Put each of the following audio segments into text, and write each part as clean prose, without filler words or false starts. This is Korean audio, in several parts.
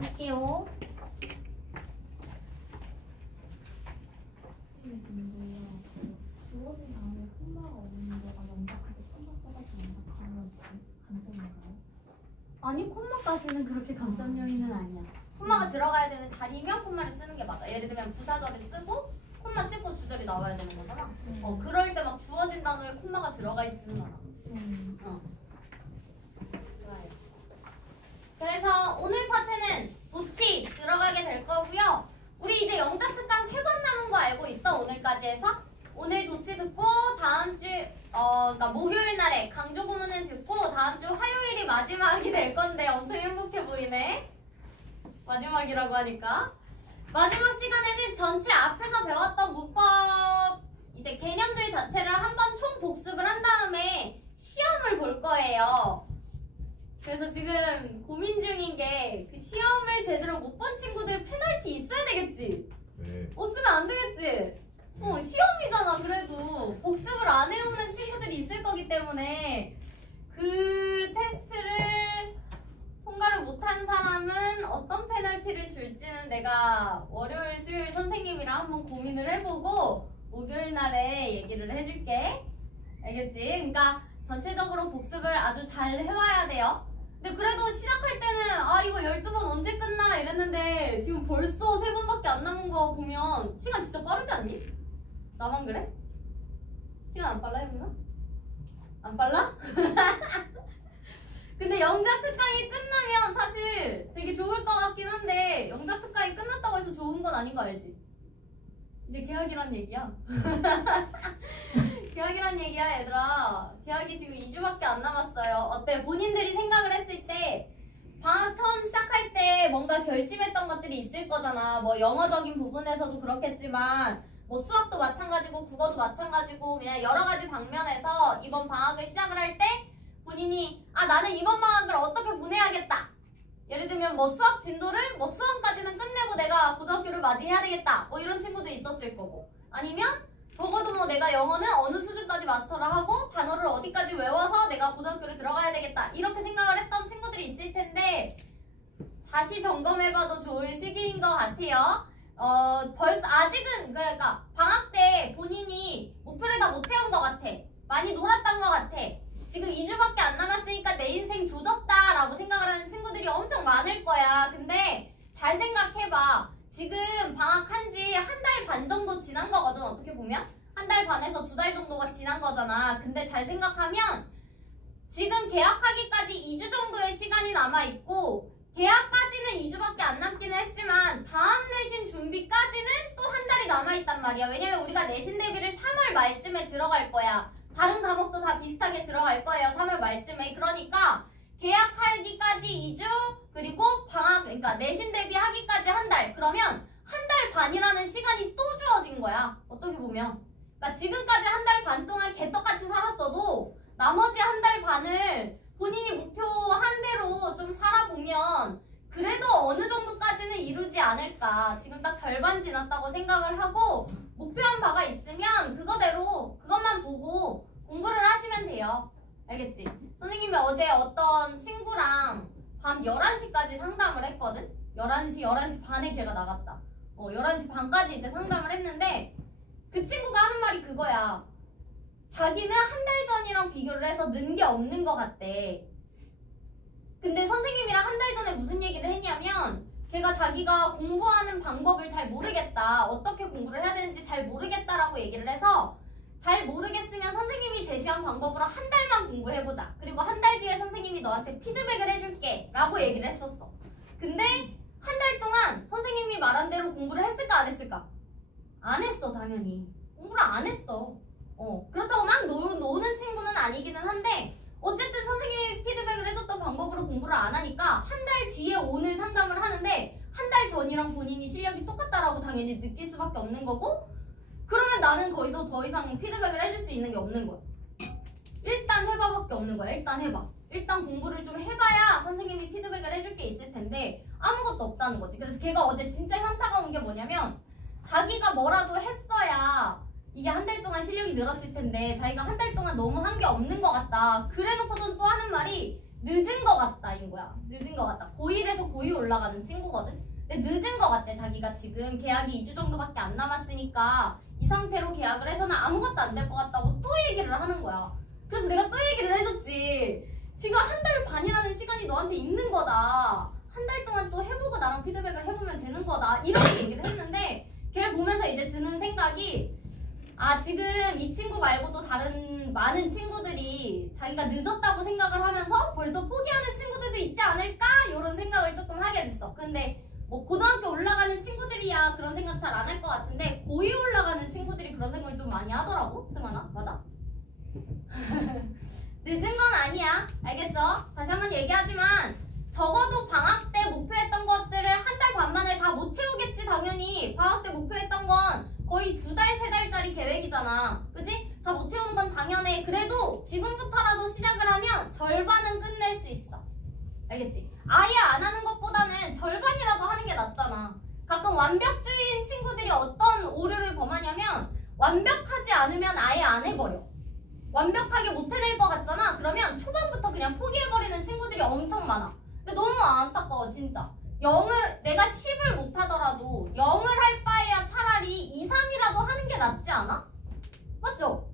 할게요. 주어진 다음에 콤마가 없는 거가 영작할 때 콤마 써가지고 영작하면 감점인가요? 아니, 콤마까지는 그렇게 감점 요인은 아니야. 콤마가 들어가야 되는 자리면 콤마를 쓰는 게 맞아. 예를 들면 부사절을 쓰고 콤마 찍고 주절이 나와야 되는 거잖아. 그럴 때 막 주어진 단어에 콤마가 들어가 있지는 않아. 좋아요. 그래서 오늘 파트는 도치 들어가게 될 거고요. 우리 이제 영작 특강 3번 남은 거 알고 있어? 오늘까지 해서? 오늘 도치 듣고 다음 주 그러니까 목요일 날에 강조 구문은 듣고 다음 주 화요일이 마지막이 될 건데 엄청 행복해 보이네. 마지막이라고 하니까. 마지막 시간에는 전체 앞에서 배웠던 문법 이제 개념들 자체를 한번 총 복습을 한 다음에 시험을 볼 거예요. 그래서 지금 고민 중인 게 그 시험을 제대로 못 본 친구들 페널티 있어야 되겠지? 네. 쓰면 안 되겠지? 시험이잖아. 그래도 복습을 안 해오는 친구들이 있을 거기 때문에 그 테스트를 통과를 못한 사람은 어떤 페널티를 줄지는 내가 월요일, 수요일 선생님이랑 한번 고민을 해보고 목요일 날에 얘기를 해줄게. 알겠지? 그러니까 전체적으로 복습을 아주 잘 해와야 돼요. 근데 그래도 시작할 때는 이거 12번 언제 끝나 이랬는데 지금 벌써 3번밖에 안 남은 거 보면 시간 진짜 빠르지 않니? 나만 그래? 시간 안 빨라 해보면? 안 빨라? 근데 영작 특강이 끝나면 사실 되게 좋을 것 같긴 한데 영작 특강이 끝났다고 해서 좋은 건 아닌 거 알지? 이제 개학이란 얘기야. 개학이란 얘기야 얘들아. 개학이 지금 2주밖에 안 남았어요. 어때? 본인들이 생각을 했을 때 방학 처음 시작할 때 뭔가 결심했던 것들이 있을 거잖아. 뭐 영어적인 부분에서도 그렇겠지만 뭐 수학도 마찬가지고 국어도 마찬가지고 그냥 여러 가지 방면에서 이번 방학을 시작을 할 때 본인이 나는 이번 방학을 어떻게 보내야겠다. 예를 들면 뭐 수학 진도를 뭐 수원까지는 끝내고 내가 고등학교를 맞이해야 되겠다. 뭐 이런 친구도 있었을 거고. 아니면 적어도 뭐 내가 영어는 어느 수준까지 마스터를 하고 단어를 어디까지 외워서 내가 고등학교를 들어가야 되겠다. 이렇게 생각을 했던 친구들이 있을 텐데 다시 점검해봐도 좋을 시기인 것 같아요. 벌써 아직은 그러니까 방학 때 본인이 목표를 다 못 채운 것 같아. 많이 놀았던 것 같아. 지금 2주밖에 안 남았으니까 내 인생 조졌다 라고 생각을 하는 친구들이 엄청 많을 거야. 근데 잘 생각해봐. 지금 방학한 지 한 달 반 정도 지난 거거든. 어떻게 보면 한 달 반에서 2달 정도가 지난 거잖아. 근데 잘 생각하면 지금 개학하기까지 2주 정도의 시간이 남아있고 개학까지는 2주밖에 안 남기는 했지만 다음 내신 준비까지는 또 한 달이 남아있단 말이야. 왜냐면 우리가 내신 대비를 3월 말쯤에 들어갈 거야. 다른 과목도 다 비슷하게 들어갈 거예요. 3월 말쯤에. 그러니까 개학하기까지 2주 그리고 방학 그러니까 내신 대비하기까지 한 달. 그러면 한 달 반이라는 시간이 또 주어진 거야. 어떻게 보면. 그러니까 지금까지 한 달 반 동안 개떡같이 살았어도 나머지 한 달 반을 본인이 목표한 대로 좀 살아보면 그래도 어느 정도까지는 이루지 않을까. 지금 딱 절반 지났다고 생각을 하고 목표한 바가 있으면 그거대로 그것만 보고 공부를 하시면 돼요. 알겠지? 선생님이 어제 어떤 친구랑 밤 11시까지 상담을 했거든? 11시 반에 걔가 나갔다. 11시 반까지 이제 상담을 했는데 그 친구가 하는 말이 그거야. 자기는 한 달 전이랑 비교를 해서 는 게 없는 것 같대. 근데 선생님이랑 한 달 전에 무슨 얘기를 했냐면 걔가 자기가 공부하는 방법을 잘 모르겠다. 어떻게 공부를 해야 되는지 잘 모르겠다라고 얘기를 해서 잘 모르겠으면 선생님이 제시한 방법으로 한 달만 공부해보자. 그리고 한 달 뒤에 선생님이 너한테 피드백을 해줄게 라고 얘기를 했었어. 근데 한 달 동안 선생님이 말한 대로 공부를 했을까 안 했을까? 안 했어. 당연히 공부를 안 했어. 그렇다고 막 노는 친구는 아니기는 한데 어쨌든 선생님이 피드백을 해줬던 방법으로 공부를 안 하니까 한 달 뒤에 오늘 상담을 하는데 한 달 전이랑 본인이 실력이 똑같다라고 당연히 느낄 수밖에 없는 거고 그러면 나는 거기서 더 이상 피드백을 해줄 수 있는 게 없는 거야. 일단 해봐밖에 없는 거야. 일단 해봐. 일단 공부를 좀 해봐야 선생님이 피드백을 해줄 게 있을 텐데 아무것도 없다는 거지. 그래서 걔가 어제 진짜 현타가 온 게 뭐냐면 자기가 뭐라도 했어야 이게 한 달 동안 실력이 늘었을 텐데 자기가 한 달 동안 너무 한 게 없는 것 같다. 그래놓고선 또 하는 말이 늦은 것 같다 인 거야. 늦은 것 같다. 고1에서 고2 올라가는 친구거든. 근데 늦은 거 같대. 자기가 지금 계약이 2주 정도밖에 안 남았으니까 이 상태로 계약을 해서는 아무것도 안 될 것 같다고 또 얘기를 하는 거야. 그래서 내가 또 얘기를 해줬지. 지금 한 달 반이라는 시간이 너한테 있는 거다. 한 달 동안 또 해보고 나랑 피드백을 해보면 되는 거다. 이렇게 얘기를 했는데 걔를 보면서 이제 드는 생각이 아 지금 이 친구 말고도 다른 많은 친구들이 자기가 늦었다고 생각을 하면서 벌써 포기하는 친구들도 있지 않을까? 이런 생각을 조금 하게 됐어. 근데 뭐 고등학교 올라가는 친구들이야 그런 생각 잘 안 할 것 같은데 고2 올라가는 친구들이 그런 생각을 좀 많이 하더라고. 승환아 맞아? 늦은 건 아니야. 알겠죠? 다시 한번 얘기하지만 적어도 방학 때 목표했던 것들을 한 달 반 만에 다 못 채우겠지 당연히. 방학 때 목표했던 건 거의 2달, 3달짜리 계획이잖아. 그치? 다 못 채우는 건 당연해. 그래도 지금부터라도 시작을 하면 절반은 끝낼 수 있어. 알겠지? 아예 안 하는 것보다는 절반이라도 하는 게 낫잖아. 가끔 완벽주의인 친구들이 어떤 오류를 범하냐면 완벽하지 않으면 아예 안 해버려. 완벽하게 못 해낼 것 같잖아. 그러면 초반부터 그냥 포기해버리는 친구들이 엄청 많아. 근데 너무 안타까워 진짜. 0을 내가 10을 못하더라도 0을 할 바에야 차라리 2, 3이라도 하는 게 낫지 않아? 맞죠?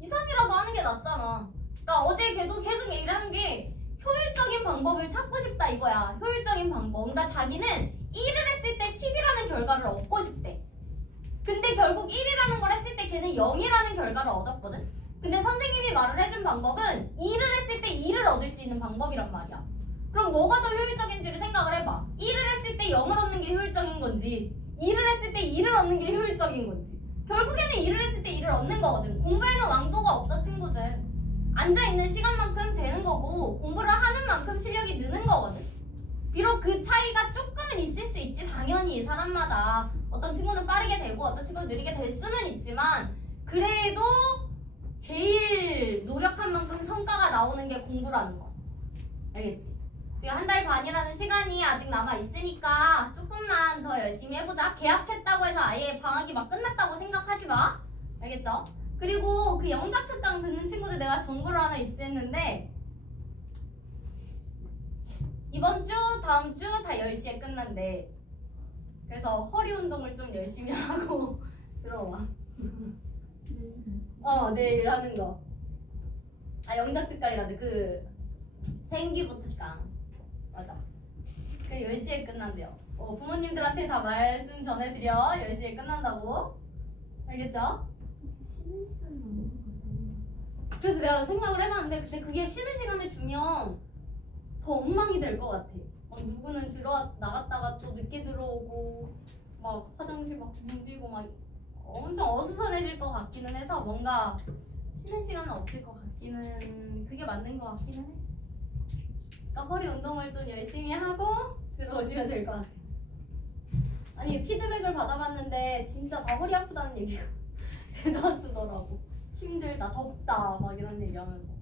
2, 3이라도 하는 게 낫잖아. 그러니까 어제 걔도 계속 얘기를 한 게 효율적인 방법을 찾고 싶다 이거야. 효율적인 방법. 그러니까 자기는 1을 했을 때 10이라는 결과를 얻고 싶대. 근데 결국 1이라는 걸 했을 때 걔는 0이라는 결과를 얻었거든. 근데 선생님이 말을 해준 방법은 2를 했을 때 2를 얻을 수 있는 방법이란 말이야. 그럼 뭐가 더 효율적인지를 생각을 해봐. 1을 했을 때 0을 얻는 게 효율적인 건지 2를 했을 때 2를 얻는 게 효율적인 건지. 결국에는 2를 했을 때 2를 얻는 거거든. 공부에는 왕도가 없어 친구들. 앉아있는 시간만큼 되는 거고 공부를 하는 만큼 실력이 느는 거거든. 비록 그 차이가 조금은 있을 수 있지. 당연히 사람마다 어떤 친구는 빠르게 되고 어떤 친구는 느리게 될 수는 있지만 그래도 제일 노력한 만큼 성과가 나오는 게 공부라는 거. 알겠지? 지금 한 달 반이라는 시간이 아직 남아있으니까 조금만 더 열심히 해보자. 계약했다고 해서 아예 방학이 막 끝났다고 생각하지 마. 알겠죠? 그리고 그 영작 특강 듣는 친구들 내가 정보를 하나 입수했는데 이번 주, 다음 주 다 10시에 끝난대. 그래서 허리 운동을 좀 열심히 하고 들어와. 내일 하는 거. 아, 영작 특강이라는데 그 생기부 특강. 맞아. 그 10시에 끝난대요. 부모님들한테 다 말씀 전해드려. 10시에 끝난다고. 알겠죠? 쉬는 시간이 없는 거죠. 그래서 내가 생각을 해봤는데 근데 그게 쉬는 시간을 주면 더 엉망이 될 것 같아. 누구는 나갔다가 또 늦게 들어오고 막 화장실 막 문비고 막 엄청 어수선해질 것 같기는 해서 뭔가 쉬는 시간은 없을 것 같기는 그게 맞는 것 같기는 해. 그러니까 허리 운동을 좀 열심히 하고 들어오시면 될 것 같아요. 아니 피드백을 받아봤는데 진짜 다 허리 아프다는 얘기가 대다수더라고. 힘들다, 덥다 막 이런 얘기하면서.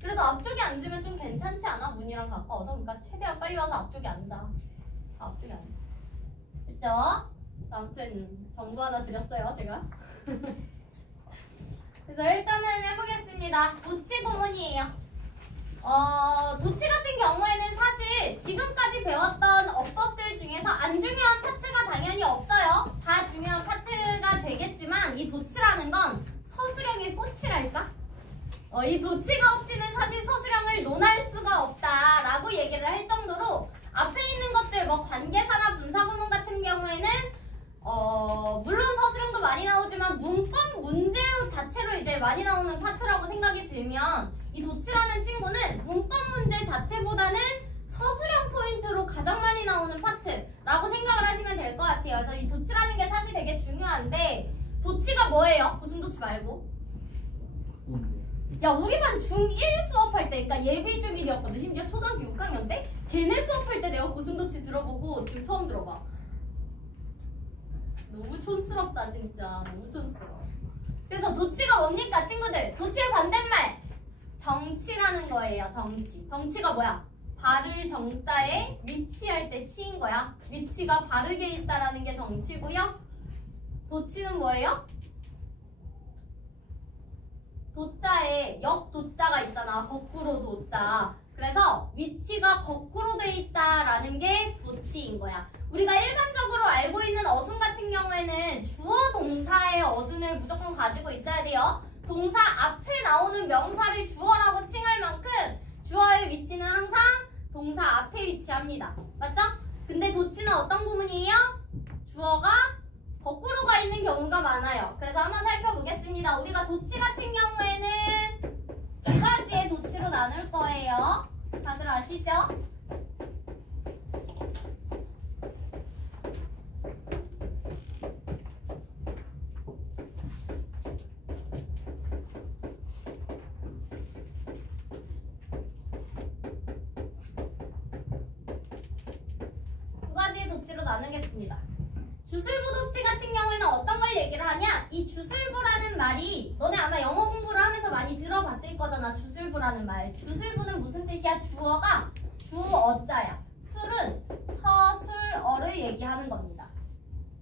그래도 앞쪽에 앉으면 좀 괜찮지 않아? 문이랑 가까워서. 그러니까 최대한 빨리 와서 앞쪽에 앉아. 앞쪽에 앉아. 됐죠? 아무튼 정보 하나 드렸어요 제가. 그래서 일단은 해보겠습니다. 도치 고문이에요. 도치 같은 경우에는 사실 지금까지 배웠던 어법들 중에서 안 중요한 파트가 당연히 없어요. 다 중요한 파트가 되겠지만 이 도치라는 건 서술형의 꽃이랄까? 이 도치가 없이는 사실 서술형을 논할 수가 없다라고 얘기를 할 정도로 앞에 있는 것들 뭐 관계사나 분사구문 같은 경우에는 물론 서술형도 많이 나오지만 문법 문제로 자체로 이제 많이 나오는 파트라고 생각이 들면 이 도치라는 친구는 문법 문제 자체보다는 서술형 포인트로 가장 많이 나오는 파트라고 생각을 하시면 될 것 같아요. 그래서 이 도치라는 게 사실 되게 중요한데 도치가 뭐예요? 고슴도치 말고. 야 우리 반 중1 수업할 때 그러니까 예비 중1이었거든. 심지어 초등학교 6학년 때 걔네 수업할 때 내가 고슴도치 들어보고 지금 처음 들어봐. 너무 촌스럽다 진짜. 너무 촌스러워. 그래서 도치가 뭡니까 친구들? 도치의 반대말 정치라는 거예요. 정치. 정치가 뭐야? 발을 정자에 위치할 때 치인 거야. 위치가 바르게 있다라는 게 정치고요. 도치는 뭐예요? 도자에 역도자가 있잖아. 거꾸로 도자. 그래서 위치가 거꾸로 돼 있다라는 게 도치. 도치인 거야. 우리가 일반적으로 알고 있는 어순 같은 경우에는 주어 동사의 어순을 무조건 가지고 있어야 돼요. 동사 앞에 나오는 명사를 주어라고 칭할 만큼 주어의 위치는 항상 동사 앞에 위치합니다. 맞죠? 근데 도치는 어떤 부분이에요? 주어가 거꾸로 가 있는 경우가 많아요. 그래서 한번 살펴보겠습니다. 우리가 도치 같은 경우에는 두 가지의 도치로 나눌 거예요. 다들 아시죠? 두 가지의 도치로 나누겠습니다. 주술부 도치 같은 경우에는 어떤 걸 얘기를 하냐? 이 주술부라는 말이 너네 아마 영어 공부를 하면서 많이 들어봤을 거잖아. 주술부라는 말. 주술부는 무슨 뜻이야? 주어가 주어자야. 술은 서술어를 얘기하는 겁니다.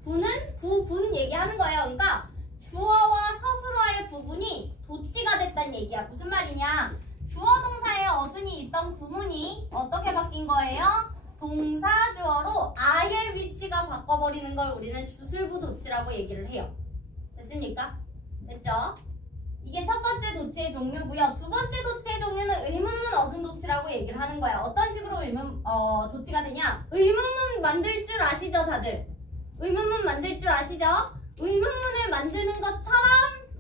부는 부분 얘기하는 거예요. 그러니까 주어와 서술어의 부분이 도치가 됐다는 얘기야. 무슨 말이냐? 주어 동사의 어순이 있던 구문이 어떻게 바뀐 거예요? 동사 주어로 아예 위치가 바꿔버리는 걸 우리는 주술부 도치라고 얘기를 해요. 됐습니까? 됐죠? 이게 첫 번째 도치의 종류고요. 두 번째 도치의 종류는 의문문 어순 도치라고 얘기를 하는 거야. 어떤 식으로 도치가 되냐? 의문문 만들 줄 아시죠, 다들? 의문문 만들 줄 아시죠? 의문문을 만드는 것처럼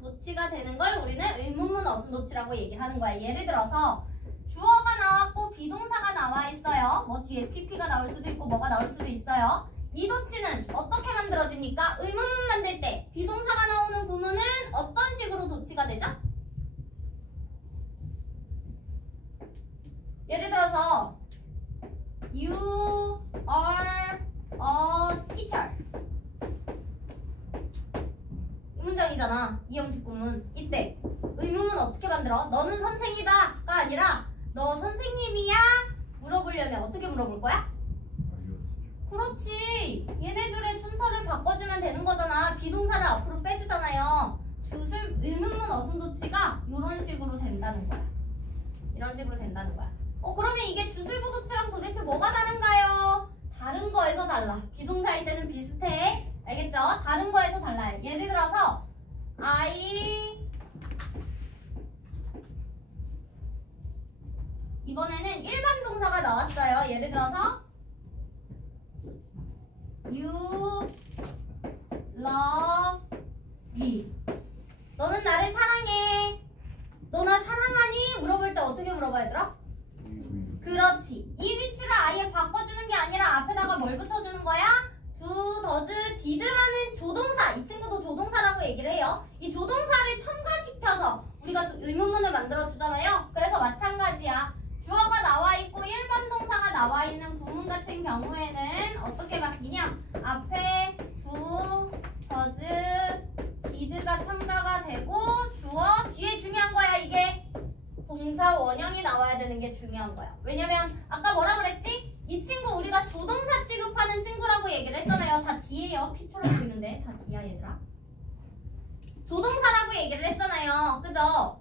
도치가 되는 걸 우리는 의문문 어순 도치라고 얘기를 하는 거야. 예를 들어서 주어가 나왔고 비동사가 나와 있어요. 뭐 뒤에 PP가 나올 수도 있고 뭐가 나올 수도 있어요. 이 도치는 어떻게 만들어집니까? 의문문 만들 때 비동사가 나오는 구문은 어떤 식으로 도치가 되죠? 예를 들어서 You are a teacher. 이 문장이잖아. 이형식 구문. 이때 의문문 어떻게 만들어? 너는 선생이다가 아니라 너 선생님이야? 물어보려면 어떻게 물어볼 거야? 그렇지. 얘네들의 순서를 바꿔주면 되는 거잖아. 비동사를 앞으로 빼주잖아요. 의문문 어순 도치가 이런 식으로 된다는 거야. 이런 식으로 된다는 거야. 그러면 이게 주술부 도치랑 도대체 뭐가 다른가요? 다른 거에서 달라. 비동사일 때는 비슷해. 알겠죠? 다른 거에서 달라요. 예를 들어서 이번에는 일반 동사가 나왔어요. 예를 들어서 You love me. 너는 나를 사랑해. 너 나 사랑하니? 물어볼 때 어떻게 물어봐야 되더라? 그렇지. 이 위치를 아예 바꿔주는 게 아니라 앞에다가 뭘 붙여주는 거야? do, does, did라는 조동사. 이 친구도 조동사라고 얘기를 해요. 이 조동사를 첨가시켜서 우리가 의문문을 만들어주잖아요. 그래서 마찬가지야. 주어가 나와 있고 일반 동사가 나와 있는 구문 같은 경우에는 어떻게 바뀌냐? 앞에 do, does, did가 첨가가 되고 주어 뒤에 중요한 거야. 이게 동사 원형이 나와야 되는 게 중요한 거야. 왜냐면 아까 뭐라 그랬지? 이 친구 우리가 조동사 취급하는 친구라고 얘기를 했잖아요. 다 D예요. P처럼 보이는데 다 D야 얘들아. 조동사라고 얘기를 했잖아요. 그죠?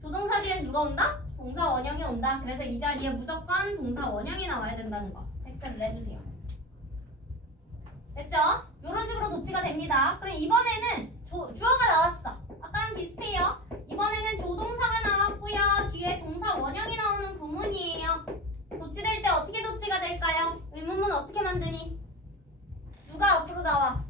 조동사 뒤엔 누가 온다? 동사 원형이 온다. 그래서 이 자리에 무조건 동사 원형이 나와야 된다는 거 체크를 해주세요. 됐죠? 이런 식으로 도치가 됩니다. 그럼 이번에는 주어가 나왔어. 아까랑 비슷해요. 이번에는 조동사가 나왔고요. 뒤에 동사 원형이 나오는 구문이에요. 도치될 때 어떻게 도치가 될까요? 의문문 어떻게 만드니? 누가 앞으로 나와?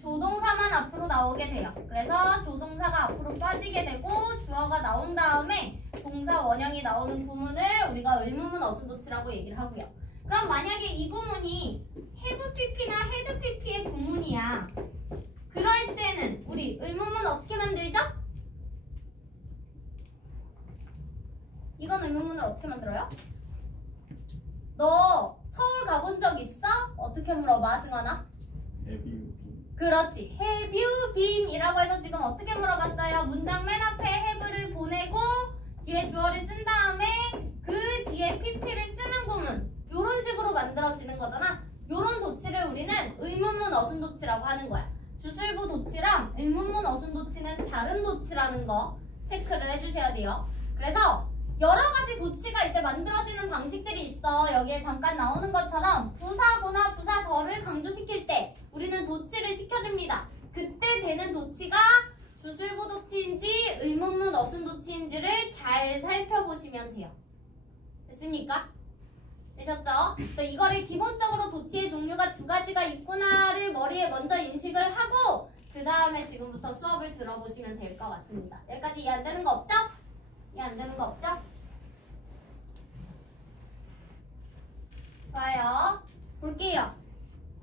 조동사만 앞으로 나오게 돼요. 그래서 조동사가 앞으로 빠지게 되고 주어가 나온 다음에 동사 원형이 나오는 구문을 우리가 의문문 어순 도치라고 얘기를 하고요. 그럼 만약에 이 구문이 have pp나 had pp의 구문이야. 그럴 때는 우리 의문문 어떻게 만들죠? 이건 의문문을 어떻게 만들어요? 너 서울 가본 적 있어? 어떻게 물어봐, 승환아? Have you been? 그렇지. Have you been? 이라고 해서 지금 어떻게 물어봤어요? 문장 맨 앞에 have를 보내고 뒤에 주어를 쓴 다음에 그 뒤에 pp를 쓰는 구문. 이런 식으로 만들어지는 거잖아. 이런 도치를 우리는 의문문 어순 도치라고 하는 거야. 주술부 도치랑 의문문 어순 도치는 다른 도치라는 거 체크를 해주셔야 돼요. 그래서 여러 가지 도치가 이제 만들어지는 방식들이 있어. 여기에 잠깐 나오는 것처럼 부사구나 이거를 기본적으로 도치의 종류가 두 가지가 있구나를 머리에 먼저 인식을 하고 그 다음에 지금부터 수업을 들어보시면 될 것 같습니다. 여기까지 이해 안 되는 거 없죠? 이해 안 되는 거 없죠? 좋아요. 볼게요.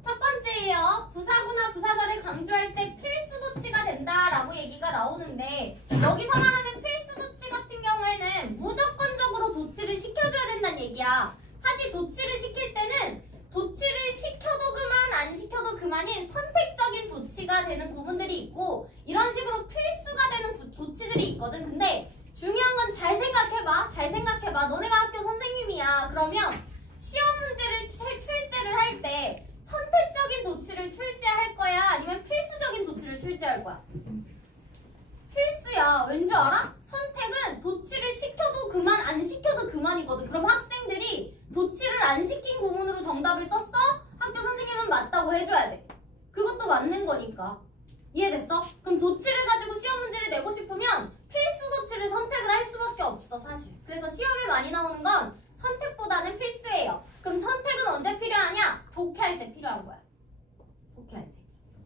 첫 번째예요. 부사구나 부사절을 강조할 때 필수 도치가 된다라고 얘기가 나오는데 여기서 말하는 필수 도치 같은 경우에는 무조건적으로 도치를 시켜줘야 된다는 얘기야. 사실 도치를 시킬 때는 도치를 시켜도 그만 안 시켜도 그만인 선택적인 도치가 되는 구문들이 있고 이런 식으로 필수가 되는 도치들이 있거든. 근데 중요한 건 잘 생각해봐. 잘 생각해봐. 너네가 학교 선생님이야. 그러면 시험 문제를 출제를 할 때 선택적인 도치를 출제할 거야? 아니면 필수적인 도치를 출제할 거야? 필수야. 왠지 알아? 선택은 도치를 시켜도 그만 안 시켜도 그만이거든. 그럼 학생들이 도치를 안 시킨 구문으로 정답을 썼어? 학교 선생님은 맞다고 해줘야 돼. 그것도 맞는 거니까. 이해됐어? 그럼 도치를 가지고 시험 문제를 내고 싶으면 필수 도치를 선택을 할 수밖에 없어 사실. 그래서 시험에 많이 나오는 건 선택보다는 필수예요. 그럼 선택은 언제 필요하냐? 독해할 때 필요한 거야. 독해할 때.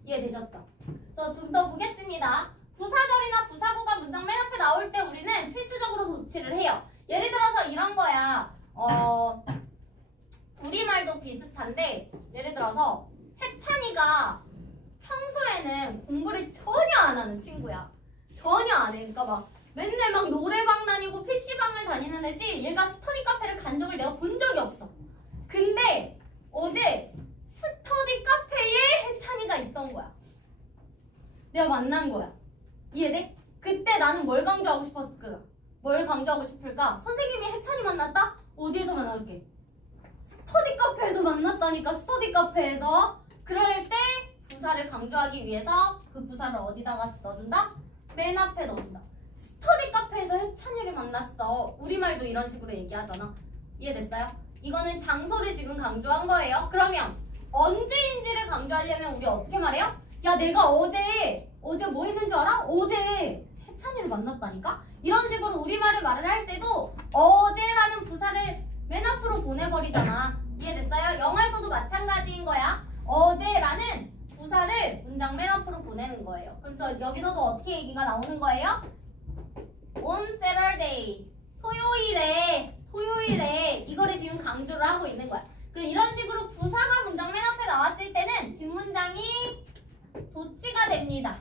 이해되셨죠? 그래서 좀 더 보겠습니다. 부사절이나 부사구가 문장 맨 앞에 나올 때 우리는 필수적으로 도치를 해요. 예를 들어서 이런 거야. 우리말도 비슷한데 예를 들어서 혜찬이가 평소에는 공부를 전혀 안 하는 친구야. 전혀 안 해. 그러니까 막 맨날 막 노래방 다니고 PC방을 다니는 애지 얘가 스터디 카페를 간 적을 내가 본 적이 없어. 근데 어제 스터디 카페에 혜찬이가 있던 거야. 내가 만난 거야. 이해돼? 그때 나는 뭘 강조하고 싶었을까? 뭘 강조하고 싶을까? 선생님이 혜찬이 만났다? 어디에서 만날게? 스터디 카페에서 만났다니까. 스터디 카페에서. 그럴 때 부사를 강조하기 위해서 그 부사를 어디다가 넣어준다? 맨 앞에 넣어준다. 스터디 카페에서 혜찬이를 만났어. 우리말도 이런 식으로 얘기하잖아. 이해됐어요? 이거는 장소를 지금 강조한 거예요. 그러면 언제인지를 강조하려면 우리 어떻게 말해요? 야 내가 어제 뭐 했는 줄 알아? 어제 혜찬이를 만났다니까? 이런 식으로 우리말을 말을 할 때도 어제라는 부사를 맨 앞으로 보내버리잖아. 이해됐어요? 영어에서도 마찬가지인 거야. 어제라는 부사를 문장 맨 앞으로 보내는 거예요. 그래서 여기서도 어떻게 얘기가 나오는 거예요? On Saturday. 토요일에 이거를 지금 강조를 하고 있는 거야. 그럼 이런 식으로 부사가 문장 맨 앞에 나왔을 때는 뒷문장이 도치가 됩니다.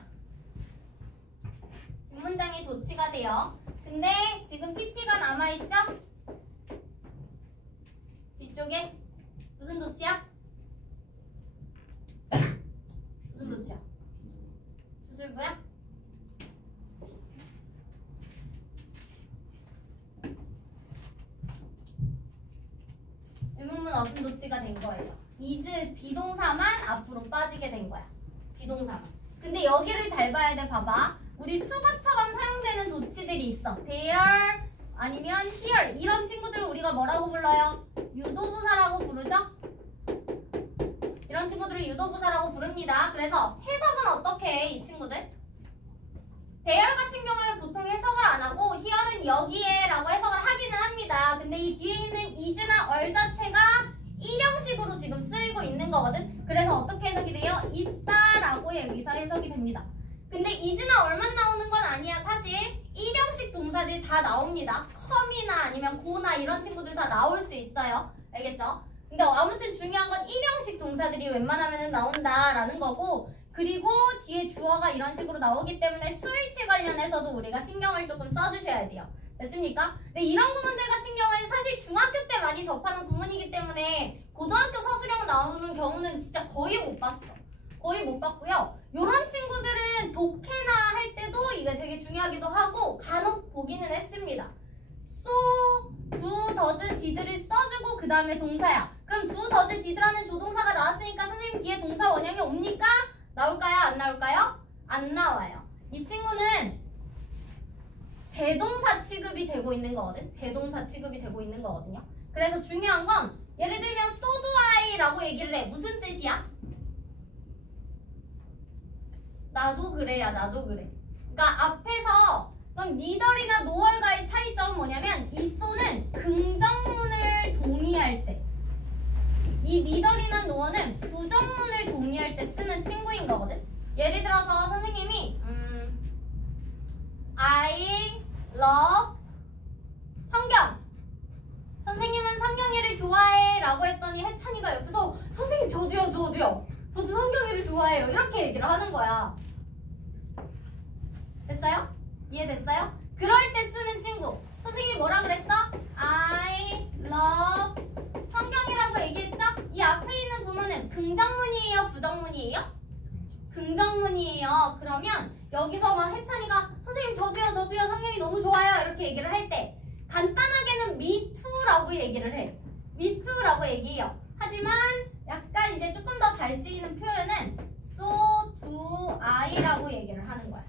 뒷문장이 도치가 돼요. 근데 지금 PP가 남아있죠? 뒤쪽에 무슨 도치야? 무슨 도치야? 주술부야? 의문문 어순 도치가 된 거예요. is 비동사만 앞으로 빠지게 된 거야. 비동사만. 근데 여기를 잘 봐야 돼. 봐봐. 우리 수거처럼 사용되는 도치들이 있어. there 아니면 here 이런 친구들을 우리가 뭐라고 불러요? 유도부사라고 부르죠? 이런 친구들을 유도부사라고 부릅니다. 그래서 해석은 어떻게 해? 이 친구들? there 같은 경우는 보통 해석을 안 하고 here는 여기에 라고 해석을 하기는 합니다. 근데 이 뒤에 있는 is나 or 자체가 일형식으로 지금 쓰이고 있는 거거든. 그래서 어떻게 해석이 돼요? 있다라고 여기서 해석이 됩니다. 근데 is나 or만 나오는 건 아니야. 사실 일형식 동사들 다 나옵니다. come이나 아니면 go나 이런 친구들 다 나올 수 있어요. 알겠죠? 근데 아무튼 중요한 건 일형식 동사들이 웬만하면 나온다라는 거고, 그리고 뒤에 주어가 이런 식으로 나오기 때문에 스위치 관련해서도 우리가 신경을 조금 써주셔야 돼요. 됐습니까? 근데 이런 구문들 같은 경우에는 사실 중학교 때 많이 접하는 구문이기 때문에 고등학교 서술형 나오는 경우는 진짜 거의 못 봤어. 거의 못 봤고요. 이런 친구들은 독해나 할 때도 이게 되게 중요하기도 하고 간혹 보기는 했습니다. so, do, does, did를 써주고 그 다음에 동사야. 그럼 do, does, did라는 조동사가 나왔으니까 선생님 뒤에 동사 원형이 옵니까? 나올까요? 안 나올까요? 안 나와요. 이 친구는 대동사 취급이 되고 있는 거거든. 대동사 취급이 되고 있는 거거든요. 그래서 중요한 건 예를 들면 so do I라고 얘기를 해. 무슨 뜻이야? 나도 그래야 나도 그래. 그러니까 앞에서 그럼 neither이나 noer과의 차이점은 뭐냐면 이 so는 긍정문을 동의할 때 이 니덜이나 노어는 부정문을 동의할 때 쓰는 친구인 거거든. 예를 들어서 선생님이 I love 성경. 선생님은 성경이를 좋아해 라고 했더니 혜찬이가 옆에서 선생님 저도요. 저도 성경이를 좋아해요. 이렇게 얘기를 하는 거야. 됐어요? 이해됐어요? 그럴 때 쓰는 친구. 선생님이 뭐라 그랬어? I love 성경이라고 얘기했죠? 이 앞에 있는 부문은 긍정문이에요? 부정문이에요? 긍정문이에요. 그러면 여기서 막 혜찬이가 선생님 저도요 성경이 너무 좋아요 이렇게 얘기를 할 때 간단하게는 me too라고 얘기를 해. me too라고 얘기해요. 하지만 약간 이제 조금 더 잘 쓰이는 표현은 so do I라고 얘기를 하는 거야.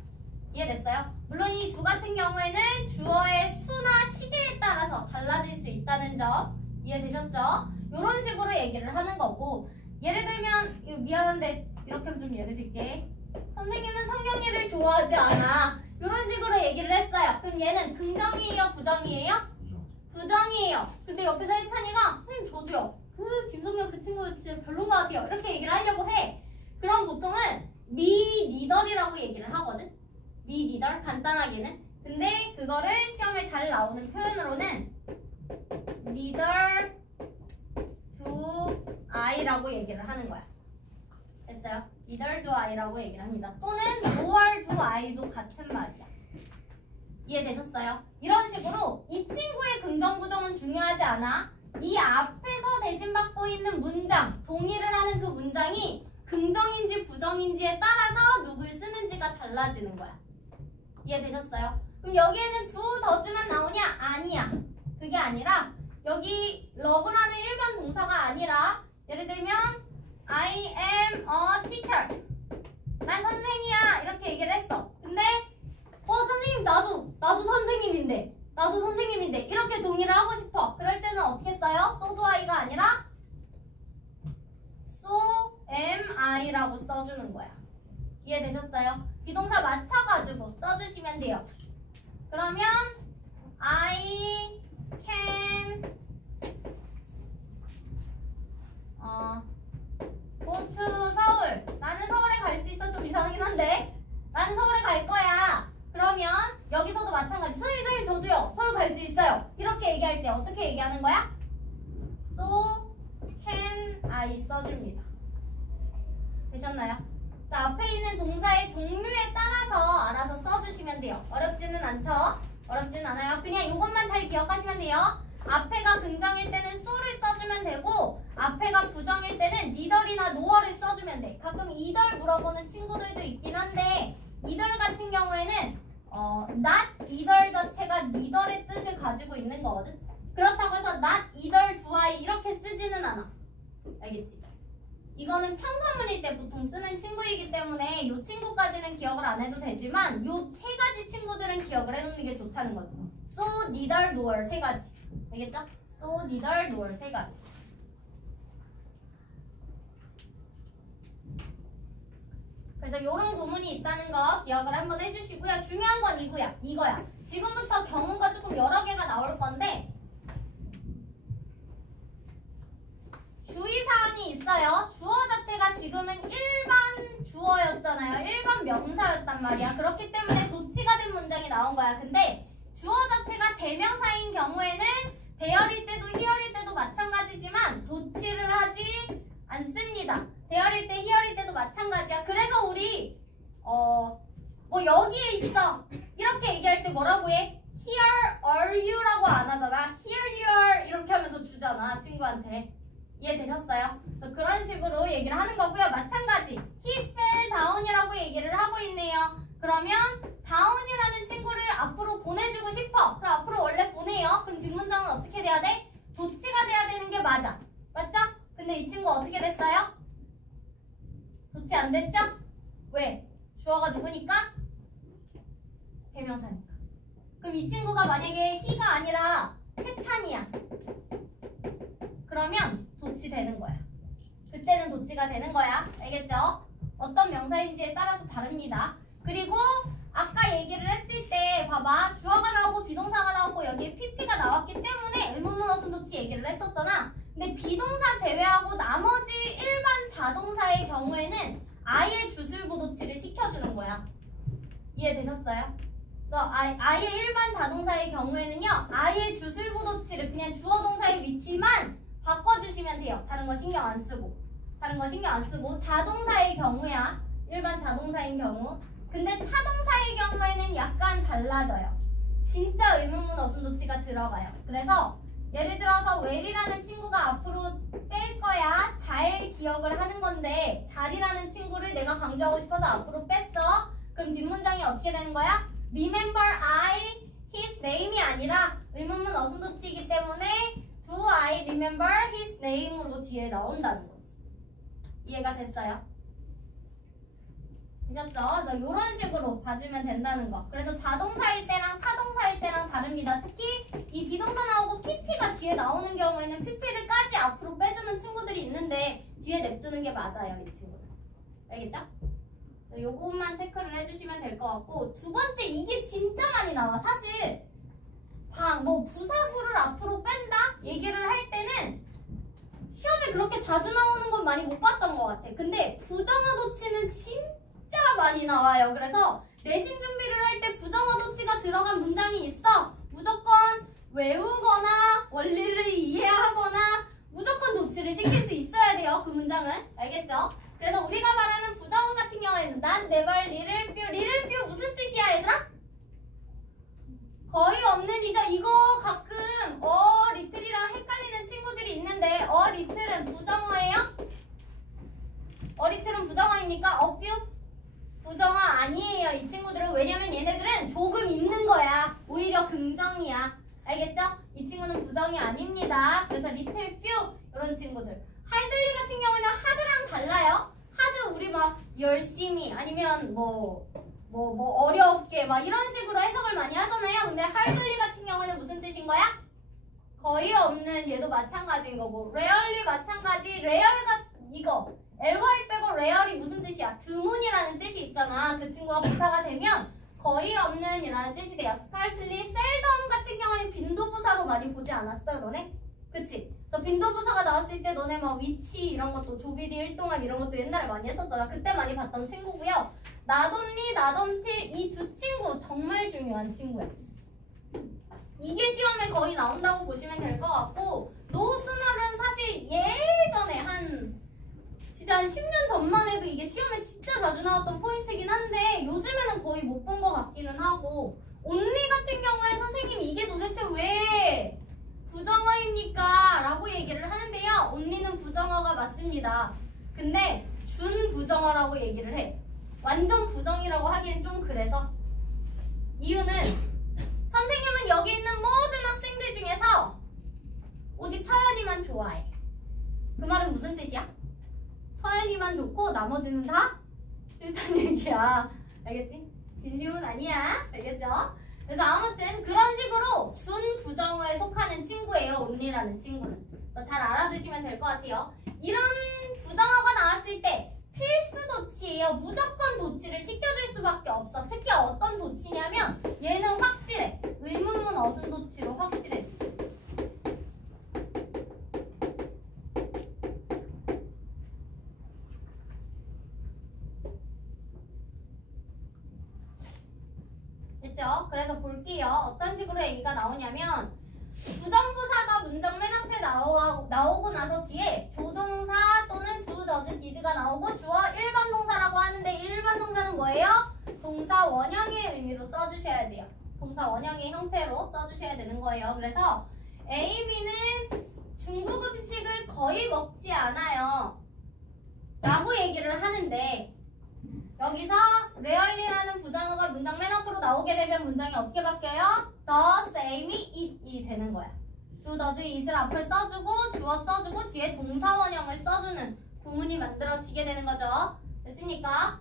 이해됐어요? 물론 이 do 같은 경우에는 주어의 수나 시제에 따라서 달라질 수 있다는 점 이해되셨죠? 이런 식으로 얘기를 하는 거고, 예를 들면 이거 미안한데 이렇게 좀 예를 들게. 선생님은 성경이를 좋아하지 않아. 이런 식으로 얘기를 했어요. 그럼 얘는 긍정이에요? 부정이에요? 부정이에요. 근데 옆에서 혜찬이가 선생님 저도요. 그 김성경 그 친구 진짜 별론 것 같아요. 이렇게 얘기를 하려고 해. 그럼 보통은 me neither이라고 얘기를 하거든. me neither 간단하게는. 근데 그거를 시험에 잘 나오는 표현으로는 neither do I라고 얘기를 하는 거야. 됐어요? neither do I라고 얘기를 합니다. 또는 nor do I도 같은 말이야. 이해되셨어요? 이런 식으로 이 친구의 긍정 부정은 중요하지 않아. 이 앞에서 대신 받고 있는 문장, 동의를 하는 그 문장이 긍정인지 부정인지에 따라서 누굴 쓰는지가 달라지는 거야. 이해되셨어요? 그럼 여기에는 do, does만 나오냐? 아니야. 그게 아니라 여기 love라는 일반 동사가 아니라 예를 들면 I am a teacher. 난 선생이야. 이렇게 얘기를 했어. 근데 선생님 나도 선생님인데 이렇게 동의를 하고 싶어. 그럴 때는 어떻게 써요? so do I가 아니라 so am I라고 써주는 거야. 이해되셨어요? 비동사 맞춰가지고 써주시면 돼요. 그러면 I can go to 서울. 나는 서울에 갈 수 있어. 좀 이상하긴 한데 나는 서울에 갈 거야. 그러면 여기서도 마찬가지. 선생님 저도요. 서울 갈 수 있어요. 이렇게 얘기할 때 어떻게 얘기하는 거야? So can I 써줍니다. 되셨나요? 자, 앞에 있는 동사의 종류에 따라서 알아서 써주시면 돼요. 어렵지는 않죠? 어렵지는 않아요. 그냥 이것만 잘 기억하시면 돼요. 앞에가 긍정일 때는 so를 써주면 되고 앞에가 부정일 때는 neither이나 nor를 써주면 돼. 가끔 either 물어보는 친구들도 있긴 한데 either 같은 경우에는 not either 자체가 neither의 뜻을 가지고 있는 거거든. 그렇다고 해서 not either do I 이렇게 쓰지는 않아. 알겠지? 이거는 평서문일 때 보통 쓰는 친구이기 때문에 이 친구까지는 기억을 안 해도 되지만 이 세 가지 친구들은 기억을 해놓는 게 좋다는 거지. So, neither, nor 세 가지. 알겠죠? So, neither, nor 세 가지. 그래서 이런 구문이 있다는 거 기억을 한번 해주시고요. 중요한 건 이거야. 지금부터 경우가 조금 여러 개가 나올 건데 주의사항이 있어요. 주어 자체가 지금은 일반 주어였잖아요. 일반 명사였단 말이야. 그렇기 때문에 도치가 된 문장이 나온 거야. 근데 주어 자체가 대명사인 경우에는 대열일 때도 히열일 때도 마찬가지지만 도치를 하지 않습니다. 대열일 때 히열일 때도 마찬가지야. 그래서 우리 뭐 여기에 있어 이렇게 얘기할 때 뭐라고 해? Here are you라고 안 하잖아. Here you are 이렇게 하면서 주잖아 친구한테. 이해되셨어요? 그래서 그런 식으로 얘기를 하는 거고요. 마찬가지 he fell down이라고 얘기를 하고 있네요. 그러면 down이라는 친구를 앞으로 보내주고 싶어. 그럼 앞으로 원래 보내요. 그럼 뒷문장은 어떻게 돼야 돼? 도치가 돼야 되는 게 맞아. 맞죠? 근데 이 친구 어떻게 됐어요? 도치 안 됐죠? 왜? 주어가 누구니까? 대명사니까. 그럼 이 친구가 만약에 he가 아니라 혜찬이야. 그러면 도치 되는 거야. 그때는 도치가 되는 거야. 알겠죠? 어떤 명사인지에 따라서 다릅니다. 그리고 아까 얘기를 했을 때 봐봐. 주어가 나오고 비동사가 나오고 여기에 pp가 나왔기 때문에 의문문어순 도치 얘기를 했었잖아. 근데 비동사 제외하고 나머지 일반 자동사의 경우에는 아예 주술부도치를 시켜주는 거야. 이해되셨어요? 그래서 아예 일반 자동사의 경우에는요, 아예 주술부도치를 그냥 주어 동사의 위치만 바꿔주시면 돼요. 다른 거 신경 안 쓰고. 자동사의 경우야. 일반 자동사인 경우. 근데 타동사의 경우에는 약간 달라져요. 진짜 의문문 어순도치가 들어가요. 그래서 예를 들어서 well이라는 친구가 앞으로 뺄 거야. 잘 기억을 하는 건데 잘이라는 친구를 내가 강조하고 싶어서 앞으로 뺐어. 그럼 뒷문장이 어떻게 되는 거야? Remember I, his name이 아니라 의문문 어순도치이기 때문에 Do I remember his name으로 뒤에 나온다는 거지. 이해가 됐어요? 되셨죠? 그래서 이런 식으로 봐주면 된다는 거. 그래서 자동사일 때랑 타동사일 때랑 다릅니다. 특히 이 비동사 나오고 pp가 뒤에 나오는 경우에는 pp를까지 앞으로 빼주는 친구들이 있는데 뒤에 냅두는 게 맞아요, 이 친구들. 알겠죠? 요것만 체크를 해주시면 될 것 같고, 두 번째 이게 진짜 많이 나와. 사실 부사구를 앞으로 뺀다 얘기를 할 때는 시험에 그렇게 자주 나오는 건 많이 못 봤던 것 같아. 근데 부정어 도치는 진짜 많이 나와요. 그래서 내신 준비를 할 때 부정어 도치가 들어간 문장이 있어. 무조건 외우거나 원리를 이해하거나 무조건 도치를 시킬 수 있어야 돼요. 그 문장은. 알겠죠? 그래서 우리가 말하는 부정어 같은 경우에는 난 never, little few 무슨 뜻이야 얘들아? 거의 없는 이죠. 이거 가끔 little이랑 헷갈리는 친구들이 있는데 little은 부정어예요? little은 부정어입니까? a few? 부정어 아니에요. 이 친구들은. 왜냐면 얘네들은 조금 있는 거야. 오히려 긍정이야. 알겠죠? 이 친구는 부정이 아닙니다. 그래서 little few 이런 친구들. 할들리 같은 경우는 하드랑 달라요. 하드 우리 막 열심히 아니면 어렵게 막 이런 식으로 해석을 많이 하잖아요. 근데 할들리 같은 경우에는 무슨 뜻인 거야? 거의 없는. 얘도 마찬가지인 거고. rarely 마찬가지. rare가 이거 ly 빼고 rarely 무슨 뜻이야? 드문이라는 뜻이 있잖아. 그 친구가 부사가 되면 거의 없는 이라는 뜻이 돼요. scarcely, seldom 같은 경우에는 빈도부사로 많이 보지 않았어요, 너네? 그치? 그래서 빈도부사가 나왔을 때 너네 막 위치 이런 것도 조비디, 일동함 이런 것도 옛날에 많이 했었잖아. 그때 많이 봤던 친구고요. not only, not until 이 두 친구 정말 중요한 친구야. 이게 시험에 거의 나온다고 보시면 될 것 같고, no sooner은 사실 예전에 진짜 한 10년 전만 해도 이게 시험에 진짜 자주 나왔던 포인트긴 한데 요즘에는 거의 못 본 것 같기는 하고, only 같은 경우에 선생님이 이게 도대체 왜 부정어입니까? 라고 얘기를 하는데요. only는 부정어가 맞습니다. 근데 준부정어라고 얘기를 해. 완전 부정이라고 하기엔 좀 그래서. 이유는 선생님은 여기 있는 모든 학생들 중에서 오직 서연이만 좋아해. 그 말은 무슨 뜻이야? 서연이만 좋고 나머지는 다 싫다는 얘기야. 알겠지? 진심은 아니야. 알겠죠? 그래서 아무튼 그런 식으로 준부정어에 속하는 친구예요. only라는 친구는. 그래서 잘 알아두시면 될 것 같아요. 이런 부정어가 나왔을 때 필수 도치예요. 무조건 도치를 시켜줄 수밖에 없어. 특히 어떤 도치냐면 얘는 확실해. 의문문 어순 도치로 확실해. 됐죠? 그래서 볼게요. 어떤 식으로 얘기가 나오냐면 부정부사가 문장 맨 앞에 나오고 나서 뒤에 조동사 또는 do, does, did가 나오고 주어 일반 동사라고 하는데 일반 동사는 뭐예요? 동사 원형의 의미로 써주셔야 돼요. 동사 원형의 형태로 써주셔야 되는 거예요. 그래서 A, B는 중국 음식을 거의 먹지 않아요 라고 얘기를 하는데 여기서 rarely라는 부정어가 문장 맨 앞으로 나오게 되면 문장이 어떻게 바뀌어요? the same이 it이 되는 거야. do, does, it을 앞에 써주고 주어 써주고 뒤에 동사 원형을 써주는 구문이 만들어지게 되는 거죠. 됐습니까?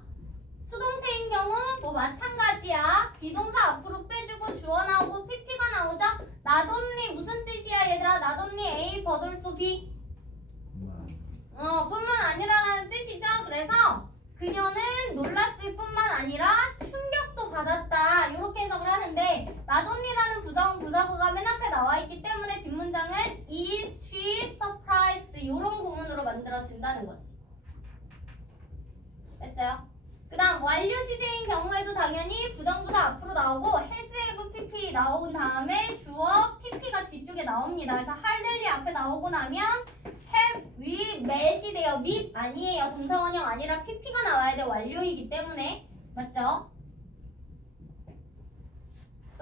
수동태인 경우 마찬가지야. 비동사 앞으로 빼주고 주어 나오고 pp가 나오죠. not only 무슨 뜻이야 얘들아? not only A but also B 뿐만 아니라라는 뜻이죠. 그래서 그녀는 놀랐을 뿐만 아니라 충격도 받았다. 이렇게 해석을 하는데 not only라는 부사구가 맨 앞에 나와 있기 때문에 뒷문장은 is she surprised 된다는 거지. 됐어요? 그 다음 완료 시제인 경우에도 당연히 부정부사 앞으로 나오고 has, have, pp 나온 다음에 주어 pp가 뒤쪽에 나옵니다. 그래서 hardly 앞에 나오고 나면 have, will, met이 돼요. meet 아니에요. 동사원형 아니라 pp가 나와야 돼. 완료이기 때문에. 맞죠?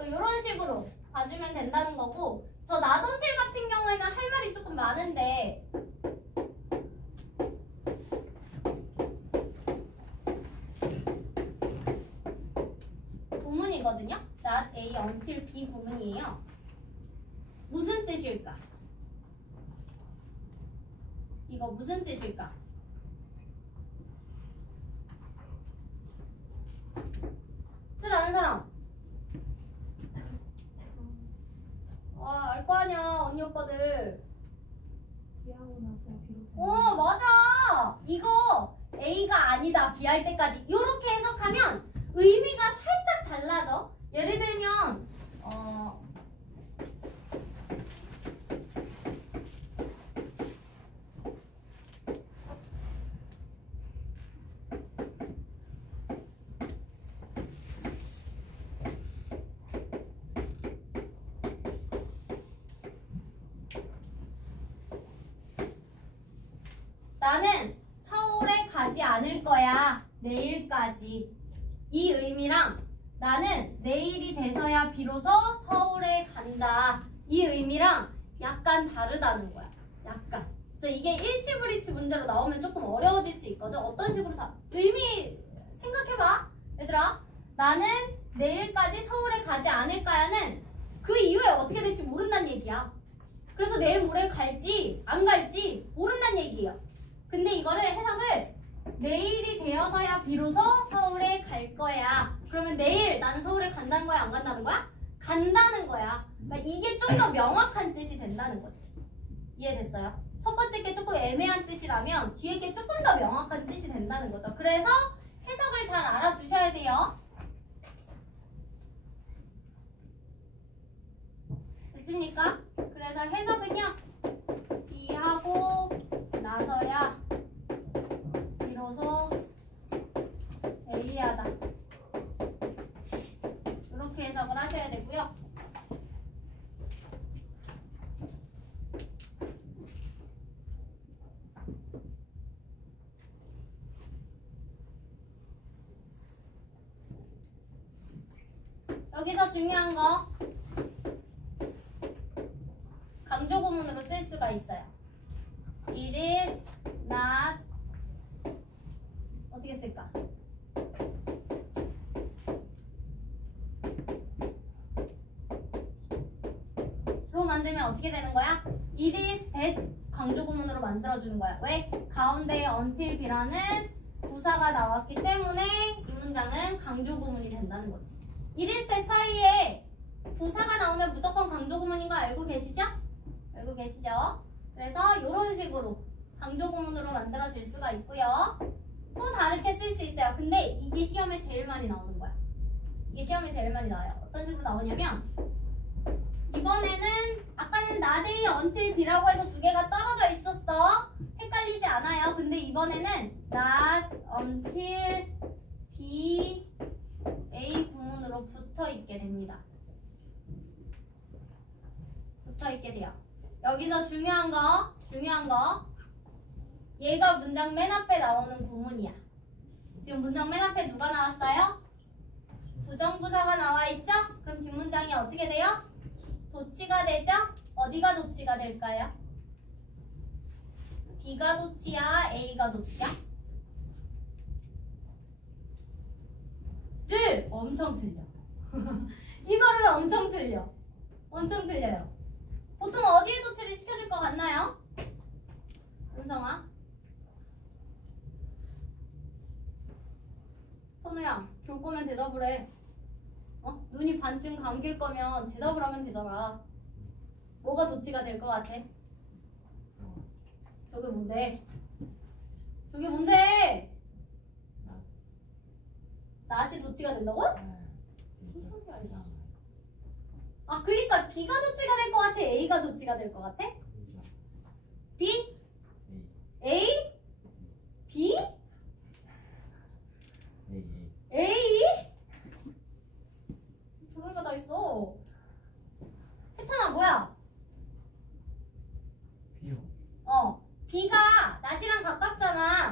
이런 식으로 봐주면 된다는 거고, 저 not until 같은 경우에는 할 말이 조금 많은데 구문이거든요. not A until B 구문이에요. 무슨 뜻일까? 이거 무슨 뜻일까? 뜻 아는 사람? 알 거 아니야, 언니 오빠들. 비하고 나서야 비로소. 맞아. 이거 A가 아니다, B 할 때까지 이렇게 해석하면 의미가 살짝 달라져. 예를 들면 나는 서울에 가지 않을 거야. 내일까지. 이 의미랑 나는 내일이 돼서야 비로소 서울에 간다. 이 의미랑 약간 다르다는 거야. 약간. 그래서 이게 일치불이치 문제로 나오면 조금 어려워질 수 있거든. 어떤 식으로 의미 생각해봐. 얘들아. 나는 내일까지 서울에 가지 않을까야는 그 이후에 어떻게 될지 모른다는 얘기야. 그래서 내일 모레 갈지 안 갈지 모른다는 얘기예요. 근데 이거를 해석을 내일이 되어서야 비로소 서울에 갈 거야. 그러면 내일 나는 서울에 간다는 거야? 안 간다는 거야? 간다는 거야. 그러니까 이게 좀 더 명확한 뜻이 된다는 거지. 이해됐어요? 첫 번째 게 조금 애매한 뜻이라면 뒤에 게 조금 더 명확한 뜻이 된다는 거죠. 그래서 해석을 잘 알아주셔야 돼요. 됐습니까? 그래서 해석은요. B하고 나서야 비로소 A하다. 이렇게 해석을 하셔야 되고요. 여기서 중요한 거 강조구문으로 쓸 수가 있어요. It is not 어떻게 쓸까? 로 만들면 어떻게 되는 거야? It is that 강조구문으로 만들어주는 거야. 왜? 가운데에 until B라는 부사가 나왔기 때문에 이 문장은 강조구문이 된다는 거지. It is that 사이에 부사가 나오면 무조건 강조구문인 거 알고 계시죠? 알고 계시죠? 그래서 이런 식으로 강조구문으로 만들어질 수가 있고요. 또 다르게 쓸 수 있어요. 근데 이게 시험에 제일 많이 나오는 거야. 이게 시험에 제일 많이 나와요. 어떤 식으로 나오냐면 이번에는 아까는 not A until B라고 해서 두 개가 떨어져 있었어. 헷갈리지 않아요. 근데 이번에는 not until B A 구문으로 붙어 있게 됩니다. 붙어 있게 돼요. 여기서 중요한 거 얘가 문장 맨 앞에 나오는 구문이야. 지금 문장 맨 앞에 누가 나왔어요? 부정부사가 나와 있죠? 그럼 뒷문장이 어떻게 돼요? 도치가 되죠? 어디가 도치가 될까요? B가 도치야? A가 도치야? 를 엄청 틀려. 이거를 엄청 틀려. 엄청 틀려요. 보통 어디에 도치를 시켜줄 것 같나요? 은성아? 선우야, 졸 거면 대답을 해. 눈이 반쯤 감길 거면 대답을 하면 되잖아. 뭐가 도치가 될 것 같아? 저게 뭔데? 저게 뭔데? 낫이 도치가 된다고? 아, 그니까 B가 도치가 될 것 같아? A가 도치가 될 것 같아? B? A?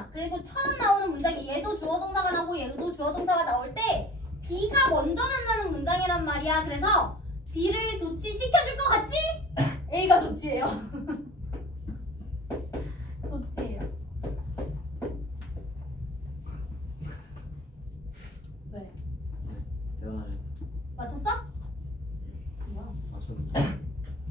나오잖아. 그리고 처음 나오는 문장이 얘도 주어 동사가 나오고 얘도 주어 동사가 나올 때 B가 먼저 만나는 문장이란 말이야. 그래서 B를 도치시켜줄 것 같지? A가 도치예요. 도치예요. 왜? 맞췄어? 뭐야?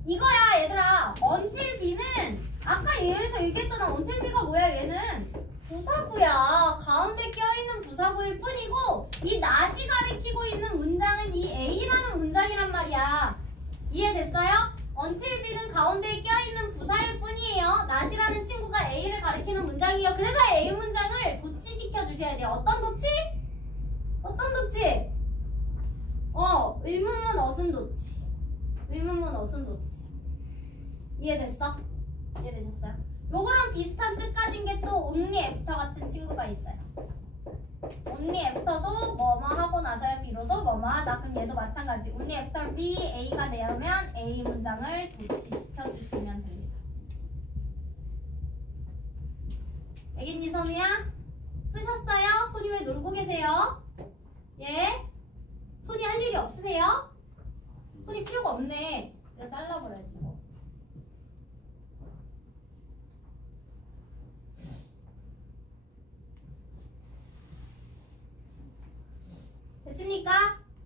이거야 얘들아. until B는 아까 얘에서 얘기했잖아. until B가 뭐야 얘는 부사구야. 가운데 껴있는 부사구일 뿐이고 이 not이 가리키고 있는 문장은 이 A라는 문장이란 말이야. 이해됐어요? until B는 가운데 껴있는 부사일 뿐이에요. not이라는 친구가 A를 가리키는 문장이에요. 그래서 A 문장을 도치시켜 주셔야 돼요. 어떤 도치? 어떤 도치? 의문문 어순 도치. 의문문 어순 도치. 이해됐어? 이해되셨어요? 요거랑 비슷한 뜻까진 게 또 only after 같은 친구가 있어요. only after도 뭐뭐 하고 나서야 비로소 뭐뭐 하다. 그럼 얘도 마찬가지. only after B, A가 되면 A 문장을 도치시켜 주시면 됩니다. 알겠니 선우야? 쓰셨어요? 손이 왜 놀고 계세요? 예? 손이 할 일이 없으세요? 손이 필요가 없네. 내가 잘라버려야지 뭐. 됐습니까?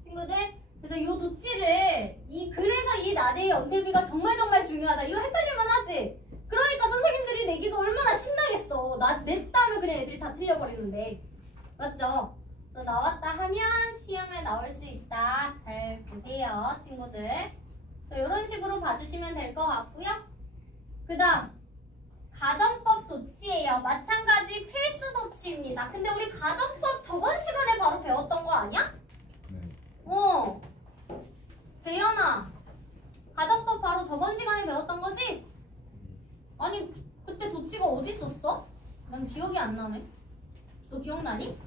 친구들? 그래서 이 도치를 그래서 이 나대의 언틸비가 정말 중요하다. 이거 헷갈릴만 하지? 그러니까 선생님들이 내기가 얼마나 신나겠어. 냈다면 그냥 애들이 다 틀려버리는데. 맞죠? 그래서 나왔다 하면 시험에 나올 수 있다. 잘 보세요 친구들. 이런 식으로 봐주시면 될 것 같고요. 그 다음 가정법 도치예요. 마찬가지 필수 도치입니다. 근데 우리 가정법 저번 시간에 바로 배웠던 거 아니야? 네. 재현아, 가정법 바로 저번 시간에 배웠던 거지? 아니 그때 도치가 어디 있었어? 난 기억이 안 나네. 너 기억나니?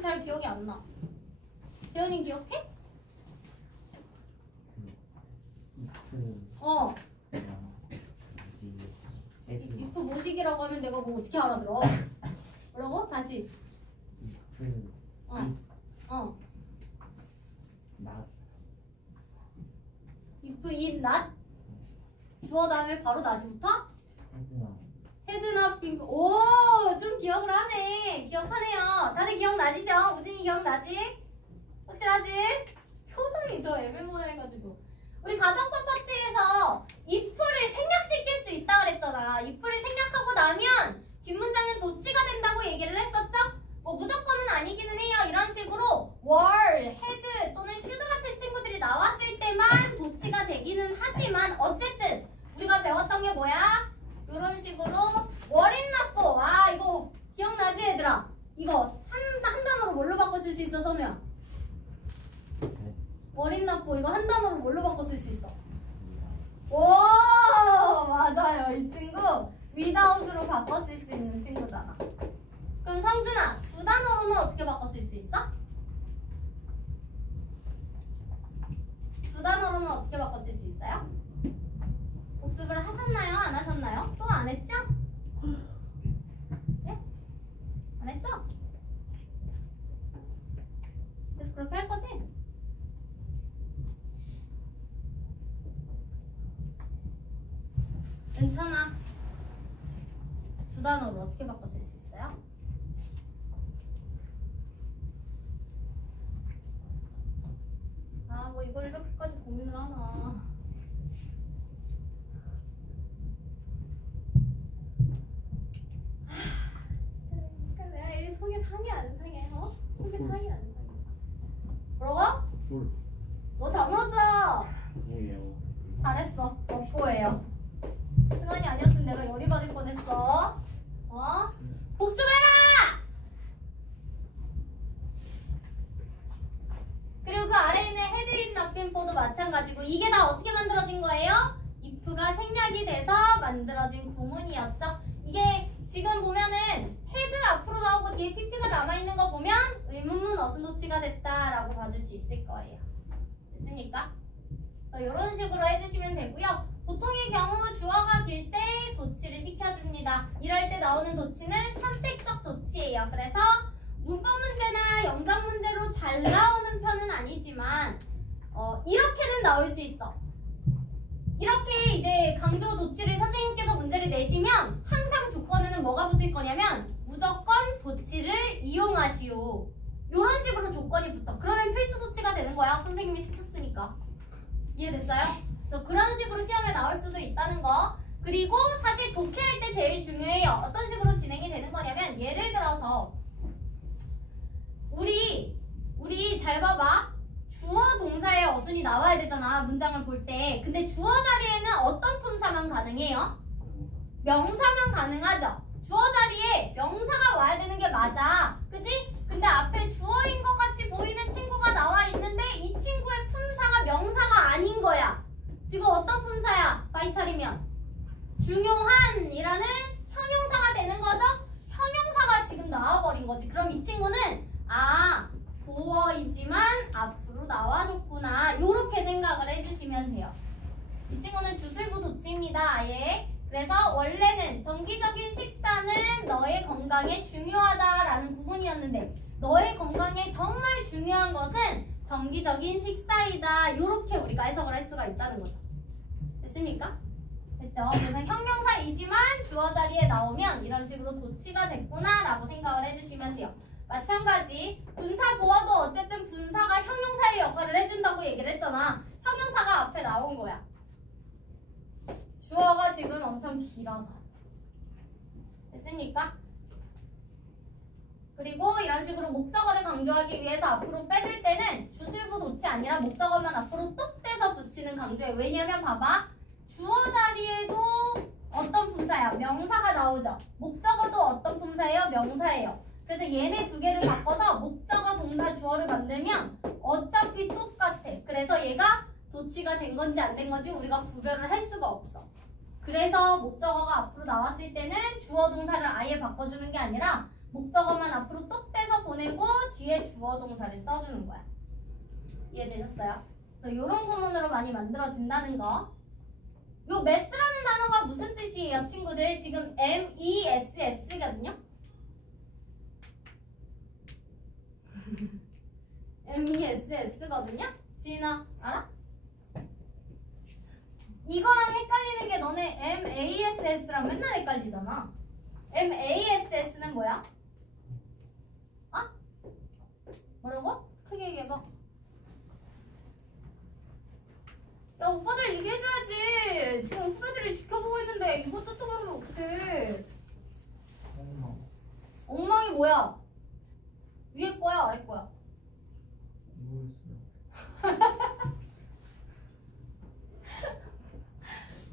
잘 기억이 안 나. 재현이 기억해? if 모식이라고 하면 내가 뭐 어떻게 알아들어? 뭐라고? 다시. if in not 주어 다음에 바로 다시부터? 헤드나 빙크. 오, 좀 기억을 하네. 기억하네요. 다들 기억나시죠? 우진이 기억나지? 확실하지? 표정이 저 애매모호해가지고. 우리 가정법 파트에서 if를 생략시킬 수 있다 그랬잖아. if를 생략하고 나면 뒷문장은 도치가 된다고 얘기를 했었죠? 뭐 무조건은 아니기는 해요. 이런 식으로 were, had 또는 should 같은 친구들이 나왔을 때만 도치가 되기는 하지만 어쨌든 우리가 배웠던 게 뭐야? 이런 식으로 were in not for. 아 이거 기억나지 얘들아? 이거 한 단어로 뭘로 바꿔 쓸 수 있어 선우야? were in not for 이거 한 단어로 뭘로 바꿔 쓸 수 있어? 오 맞아요. 이 친구 without으로 바꿔 쓸 수 있는 친구잖아. 그럼 성준아 두 단어로는 어떻게 바꿔 쓸 수 있어? 두 단어로는 어떻게 바꿔 쓸 수 있어요? 복습을 하셨나요? 안 하셨나요? 또 안 했죠? 네? 안 했죠? 그래서 그렇게 할 거지? 괜찮아. 두 단어로 어떻게 바꿔 쓸 수 있어요? 아, 뭐 이걸 이렇게까지 고민을 하나. 진짜 내가 이 속에 상이 안 상해, 어? 속에 상이 안 상해. 뭐라고? 너 다 물었죠? 죄송해요. 잘했어. 덕보예요. 승환이 아니었으면 내가 열이 받을 뻔했어. 복습해라! 그리고 그 아래에 있는 헤드인 납빈포도 마찬가지고 이게 다 어떻게 만들어진 거예요? if가 생략이 돼서 만들어진 구문이었죠. 이게 지금 보면은 헤드 앞으로 나오고 뒤에 pp가 남아있는 거 보면 의문문 어순도치가 됐다라고 봐줄 수 있을 거예요. 됐습니까? 이런 식으로 해주시면 되고요. 보통의 경우 주어가 길 때 됐습니다. 이럴 때 나오는 도치는 선택적 도치예요. 그래서 문법 문제나 영작 문제로 잘 나오는 편은 아니지만 이렇게는 나올 수 있어. 이렇게 이제 강조 도치를 선생님께서 문제를 내시면 항상 조건에는 뭐가 붙을 거냐면 무조건 도치를 이용하시오. 이런 식으로 조건이 붙어. 그러면 필수 도치가 되는 거야. 선생님이 시켰으니까. 이해됐어요? 그런 식으로 시험에 나올 수도 있다는 거. 그리고 사실 독해할 때 제일 중요해요. 어떤 식으로 진행이 되는 거냐면 예를 들어서 우리 잘 봐봐. 주어 동사의 어순이 나와야 되잖아. 문장을 볼 때. 근데 주어 자리에는 어떤 품사만 가능해요? 명사만 가능하죠. 주어 자리에 명사가 와야 되는 게 맞아. 그치? 근데 앞에 주어인 것 같이 보이는 친구가 나와 있는데 이 친구의 품사가 명사가 아닌 거야. 지금 어떤 품사야? 바이탈이면 중요한이라는 형용사가 되는 거죠? 형용사가 지금 나와버린 거지. 그럼 이 친구는 보어이지만 앞으로 나와줬구나. 요렇게 생각을 해주시면 돼요. 이 친구는 주술부 도치입니다. 아예. 그래서 원래는 정기적인 식사는 너의 건강에 중요하다라는 구문이었는데 너의 건강에 정말 중요한 것은 정기적인 식사이다. 요렇게 우리가 해석을 할 수가 있다는 거죠. 됐습니까? 됐죠? 그래서 형용사이지만 주어 자리에 나오면 이런 식으로 도치가 됐구나 라고 생각을 해주시면 돼요. 마찬가지 분사 보어도 어쨌든 분사가 형용사의 역할을 해준다고 얘기를 했잖아. 형용사가 앞에 나온 거야. 주어가 지금 엄청 길어서. 됐습니까? 그리고 이런 식으로 목적어를 강조하기 위해서 앞으로 빼줄 때는 주술부 도치 아니라 목적어만 앞으로 뚝 떼서 붙이는 강조예요. 왜냐면 봐봐. 주어 자리에도 어떤 품사야? 명사가 나오죠. 목적어도 어떤 품사예요? 명사예요. 그래서 얘네 두 개를 바꿔서 목적어, 동사, 주어를 만들면 어차피 똑같아. 그래서 얘가 도치가 된 건지 안 된 건지 우리가 구별을 할 수가 없어. 그래서 목적어가 앞으로 나왔을 때는 주어, 동사를 아예 바꿔주는 게 아니라 목적어만 앞으로 똑 떼서 보내고 뒤에 주어, 동사를 써주는 거야. 이해되셨어요? 그래서 이런 구문으로 많이 만들어진다는 거. 요 mess라는 단어가 무슨 뜻이에요, 친구들? 지금 mess거든요? mess거든요? 지인아, 알아? 이거랑 헷갈리는 게 너네 mass랑 맨날 헷갈리잖아. mass는 뭐야? 뭐라고? 크게 얘기해봐. 야, 오빠들 얘기해줘야지. 지금 후배들이 지켜보고 있는데 이거 뜻도 모르면 어떡해. 엉망이 뭐야? 위에 거야, 아래 거야?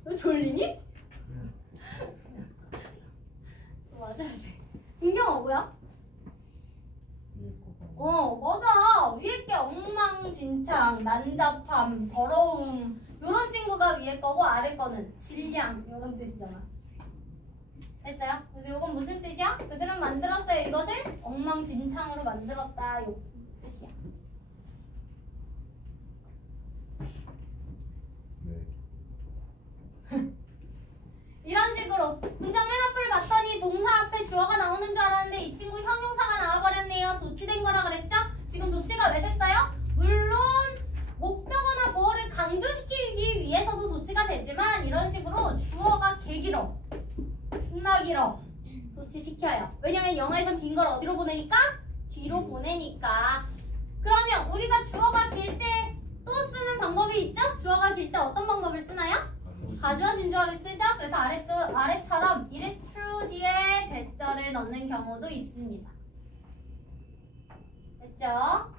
너 졸리니? 맞아야 돼. 민경아, 뭐야? 맞아. 위에 게 엉망진창, 난잡함, 더러움 요런 친구가 위에 거고 아래 거는 질량 요런 뜻이잖아. 됐어요? 그래서 요건 무슨 뜻이야? 그들은 만들었어요. 이것을 엉망진창으로 만들었다. 요 뜻이야. 이런 식으로 문장 맨 앞을 봤더니 동사 앞에 주어가 나오는 줄 알았는데 이 친구 형용사가 나와버렸네요. 도치된 거라 그랬죠? 지금 도치가 왜 됐어요? 물론 목적어나 보어를 강조시키기 위해서도 도치가 되지만 이런 식으로 주어가 개 길어. 존나 길어. 도치시켜요. 왜냐면 영어에선 긴 걸 어디로 보내니까? 뒤로 보내니까. 그러면 우리가 주어가 길 때 또 쓰는 방법이 있죠? 주어가 길 때 어떤 방법을 쓰나요? 가주어 진주어를 쓰죠? 그래서 아래처럼 it is true 뒤에 대절을 넣는 경우도 있습니다. 됐죠?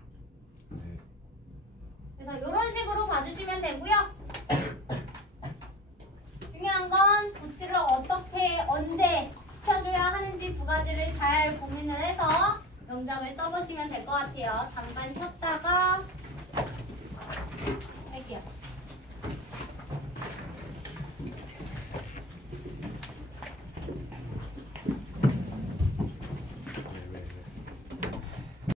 그래서 이런 식으로 봐주시면 되고요. 중요한 건 도치를 어떻게 언제 시켜줘야 하는지 두 가지를 잘 고민을 해서 영작을 써보시면 될 것 같아요. 잠깐 쉬었다가